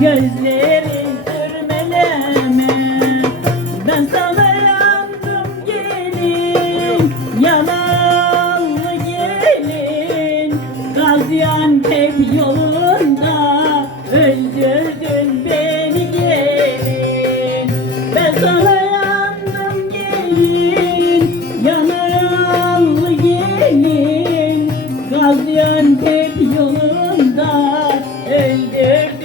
Gözlerin sürmeleme. Ben sana yandım gelin. Yamalı gelin. Gaziantep yolunda. Öldürdün beni gelin. Ben sana yandım gelin. Yamalı gelin. Gaziantep yolunda. Öldürdün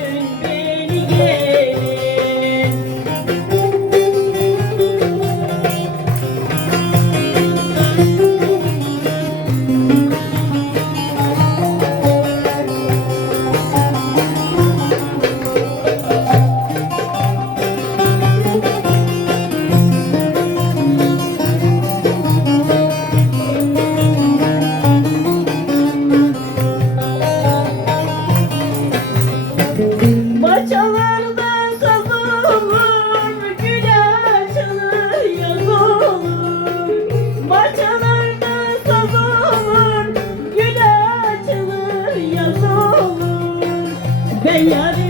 Ben